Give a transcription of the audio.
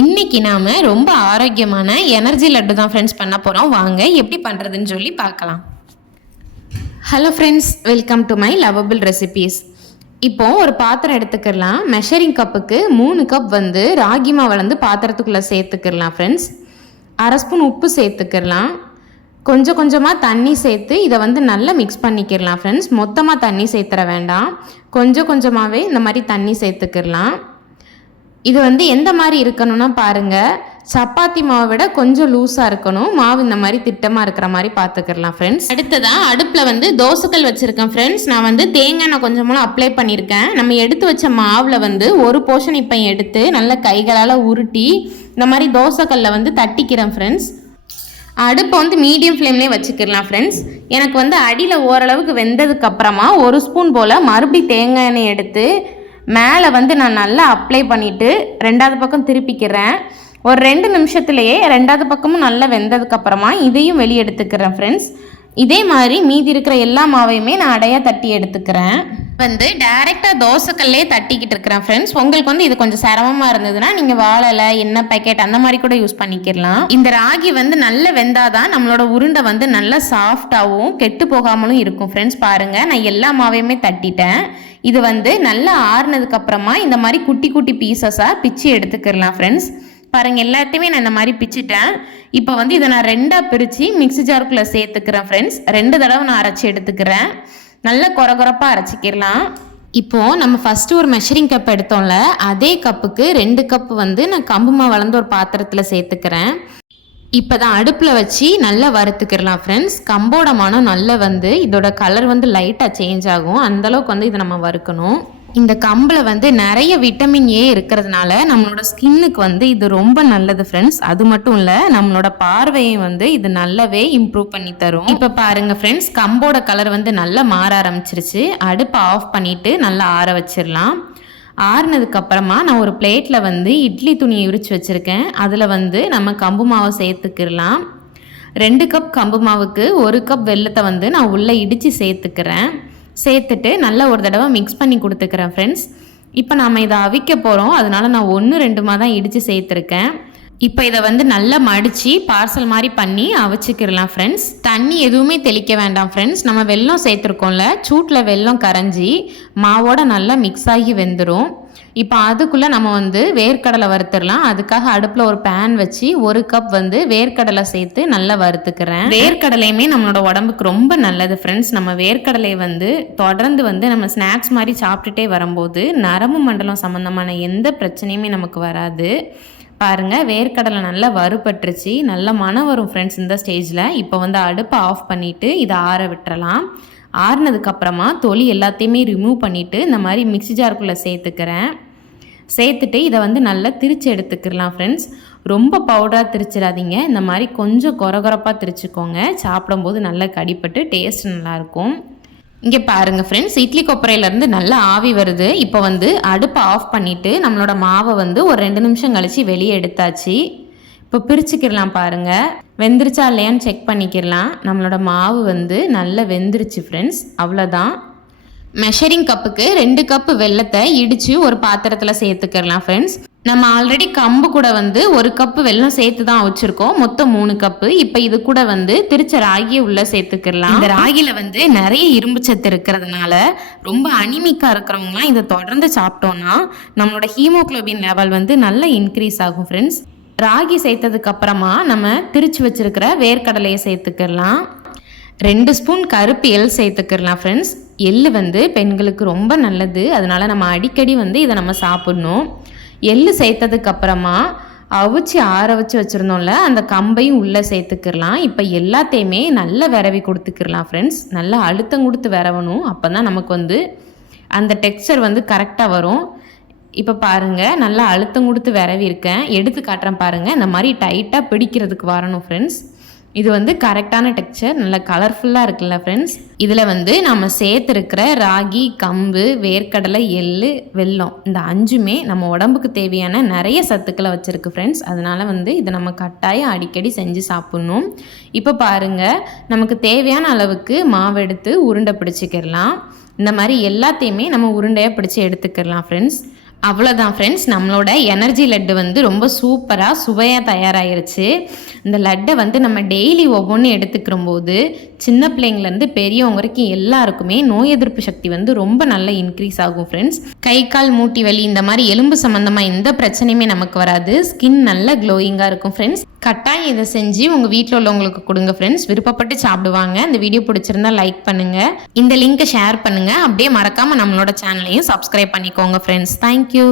இன்னைக்கு நாம ரொம்ப ஆரோக்கியமான எனர்ஜி லட்டு தான் ஃப்ரெண்ட்ஸ் பண்ண போகிறோம். வாங்க எப்படி பண்ணுறதுன்னு சொல்லி பார்க்கலாம். Hello friends, welcome to my lovable recipes. இப்போ ஒரு பாத்திரம் எடுத்துக்கலாம். மெஷரிங் கப்புக்கு 3 கப் வந்து ராகி மாவை வந்து பாத்திரத்துக்குள்ளே சேர்த்துக்கிடலாம் ஃப்ரெண்ட்ஸ். 1/2 ஸ்பூன் உப்பு சேர்த்துக்கிடலாம். கொஞ்சம் கொஞ்சமாக தண்ணி சேர்த்து இதை வந்து நல்லா மிக்ஸ் பண்ணிக்கிடலாம் ஃப்ரெண்ட்ஸ். மொத்தமாக தண்ணி சேர்த்துற வேண்டாம், கொஞ்சம் கொஞ்சமாகவே இந்த மாதிரி தண்ணி சேர்த்துக்கிடலாம். இது வந்து எந்த மாதிரி இருக்கணும்னா பாருங்கள், சப்பாத்தி மாவை விட கொஞ்சம் லூஸாக இருக்கணும். மாவு இந்த மாதிரி திட்டமாக இருக்கிற மாதிரி பார்த்துக்கிடலாம் ஃப்ரெண்ட்ஸ். அடுத்ததாக அடுப்பில் வந்து தோசைக்கல் வச்சுருக்கேன் ஃப்ரெண்ட்ஸ். நான் வந்து தேங்காய் நான் கொஞ்சமாக அப்ளை பண்ணியிருக்கேன். நம்ம எடுத்து வச்ச மாவில் வந்து ஒரு போர்ஷன் இப்போ எடுத்து நல்லா கைகளால் உருட்டி இந்த மாதிரி தோசைக்கல்லில் வந்து தட்டிக்கிறேன் ஃப்ரெண்ட்ஸ். அடுப்பை வந்து மீடியம் ஃப்ளேம்லேயே வச்சுக்கிடலாம் ஃப்ரெண்ட்ஸ். எனக்கு வந்து அடியில் ஓரளவுக்கு வெந்ததுக்கப்புறமா 1 ஸ்பூன் போல் மறுபடியும் தேங்காய் எண்ணெய் எடுத்து மேலே வந்து நான் நல்லா அப்ளை பண்ணிவிட்டு 2வது பக்கம் திருப்பிக்கிறேன். ஒரு 2 நிமிஷத்துலேயே 2வது பக்கமும் நல்லா வெந்ததுக்கப்புறமா இதையும் வெளியே எடுத்துக்கிறேன் ஃப்ரெண்ட்ஸ். இதே மாதிரி மீதி இருக்கிற எல்லா மாவையுமே நான் அடையாக தட்டி எடுத்துக்கிறேன். வந்து டைரெக்டாக தோசைக்கல்லே தட்டிக்கிட்டு இருக்கிறேன் ஃப்ரெண்ட்ஸ். உங்களுக்கு வந்து இது கொஞ்சம் சிரமமாக இருந்ததுன்னா நீங்கள் வாழலை, எண்ணெய் பேக்கெட் அந்த மாதிரி கூட யூஸ் பண்ணிக்கலாம். இந்த ராகி வந்து நல்ல வெந்தாதான் நம்மளோட உருண்டை வந்து நல்லா சாஃப்டாகவும் கெட்டு போகாமலும் இருக்கும் ஃப்ரெண்ட்ஸ். பாருங்கள், நான் எல்லா மாவையுமே தட்டிட்டேன். இது வந்து நல்லா ஆறுனதுக்கப்புறமா இந்த மாதிரி குட்டி குட்டி பீசஸாக பிச்சு எடுத்துக்கிடலாம் ஃப்ரெண்ட்ஸ். பாருங்கள், எல்லாத்தையுமே நான் இந்த மாதிரி பிச்சுட்டேன். இப்போ வந்து இதை நான் 2ஆக பிரித்து மிக்ஸி ஜாருக்குள்ளே சேர்த்துக்கிறேன் ஃப்ரெண்ட்ஸ். 2 தடவை நான் அரைச்சி எடுத்துக்கிறேன். நல்லா கொரகொரப்பாக அரைச்சிக்கிடலாம். இப்போது நம்ம ஃபஸ்ட்டு ஒரு மெஷரிங் கப் எடுத்தோம்ல, அதே கப்புக்கு 2 கப்பு வந்து நான் கம்பு மாவு வளர்ந்து ஒரு பாத்திரத்தில் சேர்த்துக்கிறேன். இப்போ தான் அடுப்பில் வச்சு நல்லா வறுத்துக்கிடலாம் ஃப்ரெண்ட்ஸ். கம்போட மனம் நல்லா வந்து இதோட கலர் வந்து லைட்டாக சேஞ்ச் ஆகும். அந்தளவுக்கு வந்து இதை நம்ம வறுக்கணும். இந்த கம்பில் வந்து நிறைய விட்டமின் ஏ இருக்கிறதுனால நம்மளோட ஸ்கின்னுக்கு வந்து இது ரொம்ப நல்லது ஃப்ரெண்ட்ஸ். அது மட்டும் இல்லை, நம்மளோட பார்வையை வந்து இது நல்லாவே இம்ப்ரூவ் பண்ணி தரும். இப்போ பாருங்கள் ஃப்ரெண்ட்ஸ், கம்போட கலர் வந்து நல்லா மாற ஆரம்பிச்சிருச்சு. அடுப்பை ஆஃப் பண்ணிவிட்டு நல்லா ஆற வச்சிடலாம். ஆறுனதுக்கப்புறமா நான் ஒரு பிளேட்டில் வந்து இட்லி துணியை உரிச்சு வச்சுருக்கேன். அதில் வந்து நம்ம கம்பு மாவை சேர்த்துக்கிடலாம். 2 கப் கம்பு மாவுக்கு 1 கப் வெல்லத்தை வந்து நான் உள்ளே இடித்து சேர்த்துக்கிறேன். சேர்த்துட்டு நல்லா ஒரு தடவை மிக்ஸ் பண்ணி கொடுத்துக்கிறேன் ஃப்ரெண்ட்ஸ். இப்போ நாம் இதை அவிக்க போகிறோம், அதனால நான் 1-2 தான் இடித்து சேர்த்துருக்கேன். இப்போ இதை வந்து நல்லா மடித்து பார்சல் மாதிரி பண்ணி அவிச்சிக்கிடலாம் ஃப்ரெண்ட்ஸ். தண்ணி எதுவுமே தெளிக்க வேண்டாம் ஃப்ரெண்ட்ஸ். நம்ம வெல்லம் சேர்த்துருக்கோம்ல, சூட்டில் வெல்லம் கரைஞ்சி மாவோட நல்லா மிக்ஸ் ஆகி வெந்துடும். இப்போ அதுக்குள்ளே நம்ம வந்து வேர்க்கடலை வறுத்துடலாம். அதுக்காக அடுப்பில் ஒரு பேன் வச்சு 1 கப் வந்து வேர்க்கடலை சேர்த்து நல்லா வறுத்துக்கிறேன். வேர்க்கடலையுமே நம்மளோட உடம்புக்கு ரொம்ப நல்லது ஃப்ரெண்ட்ஸ். நம்ம வேர்க்கடலையை வந்து தொடர்ந்து வந்து நம்ம ஸ்நாக்ஸ் மாதிரி சாப்பிட்டுட்டே வரும்போது நரம்பு மண்டலம் சம்மந்தமான எந்த பிரச்சனையுமே நமக்கு வராது. பாருங்கள், வேர்க்கடலை நல்லா வறுபட்டுருச்சு, நல்ல மனம் வரும் ஃப்ரெண்ட்ஸ் இந்த ஸ்டேஜில். இப்போ வந்து அடுப்பை ஆஃப் பண்ணிவிட்டு இதை ஆற விட்டுறலாம். ஆறுனதுக்கப்புறமா தொலி எல்லாத்தையுமே ரிமூவ் பண்ணிவிட்டு இந்த மாதிரி மிக்ஸி ஜாருக்குள்ளே சேர்த்துக்கிறேன். சேர்த்துட்டு இதை வந்து நல்லா திரிச்சு எடுத்துக்கிடலாம் ஃப்ரெண்ட்ஸ். ரொம்ப பவுடராக திரிச்சிடாதீங்க, இந்த மாதிரி கொஞ்சம் கொரகொரப்பாக திரிச்சுக்கோங்க. சாப்பிடும்போது நல்லா கடிப்பட்டு டேஸ்ட் நல்லாயிருக்கும். இங்கே பாருங்கள் ஃப்ரெண்ட்ஸ், இட்லி கொப்பரையிலேருந்து நல்லா ஆவி வருது. இப்போ வந்து அடுப்பை ஆஃப் பண்ணிவிட்டு நம்மளோட மாவை வந்து ஒரு 2 நிமிஷம் கழித்து வெளியே எடுத்தாச்சு. இப்போ பிரிச்சுக்கிடலாம். பாருங்கள், வெந்துருச்சா இல்லையான்னு செக் பண்ணிக்கிடலாம். நம்மளோட மாவு வந்து நல்லா வெந்துருச்சு ஃப்ரெண்ட்ஸ். அவ்வளோதான். மெஷரிங் கப்புக்கு 2 கப்பு வெல்லத்தை இடித்து ஒரு பாத்திரத்தில் சேர்த்துக்கிடலாம் ஃப்ரெண்ட்ஸ். நம்ம ஆல்ரெடி கம்பு கூட வந்து 1 கப்பு வெல்லம் சேர்த்து தான் வச்சுருக்கோம், மொத்தம் 3 கப்பு. இப்போ இது கூட வந்து திரிச்ச ராகியை உள்ளே சேர்த்துக்கிடலாம். இந்த ராகியில் வந்து நிறைய இரும்பு சத்து இருக்கிறதுனால ரொம்ப அனிமிக்காக இருக்கிறவங்களாம் இதை தொடர்ந்து சாப்பிட்டோன்னா நம்மளோட ஹீமோக்ளோபின் லெவல் வந்து நல்லா இன்க்ரீஸ் ஆகும் ஃப்ரெண்ட்ஸ். ராகி சேர்த்ததுக்கப்புறமா நம்ம திரிச்சு வச்சுருக்கிற வேர்க்கடலையை சேர்த்துக்கிடலாம். 2 ஸ்பூன் கருப்பு எள் சேர்த்துக்கிடலாம் ஃப்ரெண்ட்ஸ். எள் வந்து பெண்களுக்கு ரொம்ப நல்லது, அதனால் நம்ம அடிக்கடி வந்து இதை நம்ம சாப்பிட்ணும். எள் சேர்த்ததுக்கப்புறமா அவிச்சு ஆற வச்சு வச்சுருந்தோம்ல, அந்த கம்பையும் உள்ளே சேர்த்துக்கிடலாம். இப்போ எல்லாத்தையுமே நல்லா விரவி கொடுத்துக்கிடலாம் ஃப்ரெண்ட்ஸ். நல்லா அழுத்தம் கொடுத்து விரவணும், அப்போ தான் நமக்கு வந்து அந்த டெக்ஸ்சர் வந்து கரெக்டாக வரும். இப்போ பாருங்கள், நல்லா அழுத்தம் கொடுத்து விரவி இருக்கேன். எடுத்து காட்டுறேன் பாருங்கள், இந்த மாதிரி டைட்டாக பிடிக்கிறதுக்கு வரணும் ஃப்ரெண்ட்ஸ். இது வந்து கரெக்டான டெக்ஸ்சர், நல்லா கலர்ஃபுல்லாக இருக்குல்ல ஃப்ரெண்ட்ஸ். இதில் வந்து நம்ம சேர்த்துருக்கிற ராகி, கம்பு, வேர்க்கடலை, எள், வெல்லம், இந்த 5மே நம்ம உடம்புக்கு தேவையான நிறைய சத்துக்களை வச்சுருக்கு ஃப்ரெண்ட்ஸ். அதனால் வந்து இதை நம்ம கட்டாயம் அடிக்கடி செஞ்சு சாப்பிட்ணும். இப்போ பாருங்கள், நமக்கு தேவையான அளவுக்கு மாவு எடுத்து உருண்டை பிடிச்சிக்கிடலாம். இந்த மாதிரி எல்லாத்தையுமே நம்ம உருண்டையாக பிடிச்சி எடுத்துக்கிடலாம் ஃப்ரெண்ட்ஸ். அவ்வளோதான் ஃப்ரெண்ட்ஸ், நம்மளோட எனர்ஜி லட்டு வந்து ரொம்ப சூப்பராக சுவையாக தயாராகிருச்சு. இந்த லட்டை வந்து நம்ம டெய்லி ஒவ்வொன்றும் எடுத்துக்கிற போது சின்ன பிள்ளைங்கள்லேருந்து பெரியவங்க வரைக்கும் எல்லாருக்குமே நோய் எதிர்ப்பு சக்தி வந்து ரொம்ப நல்லா இன்க்ரீஸ் ஆகும் ஃப்ரெண்ட்ஸ். கை கால் மூட்டி வலி இந்த மாதிரி எலும்பு சம்மந்தமாக எந்த பிரச்சனையுமே நமக்கு வராது. ஸ்கின் நல்லா க்ளோயிங்காக இருக்கும் ஃப்ரெண்ட்ஸ். கட்டாயம் இதை செஞ்சு உங்கள் வீட்டில் உள்ளவங்களுக்கு கொடுங்க ஃப்ரெண்ட்ஸ். விருப்பப்பட்டு சாப்பிடுவாங்க. இந்த வீடியோ பிடிச்சிருந்தா லைக் பண்ணுங்கள், இந்த லிங்க்கை ஷேர் பண்ணுங்கள். அப்படியே மறக்காமல் நம்மளோட சேனலையும் சப்ஸ்கிரைப் பண்ணிக்கோங்க ஃப்ரெண்ட்ஸ். தேங்க்யூ.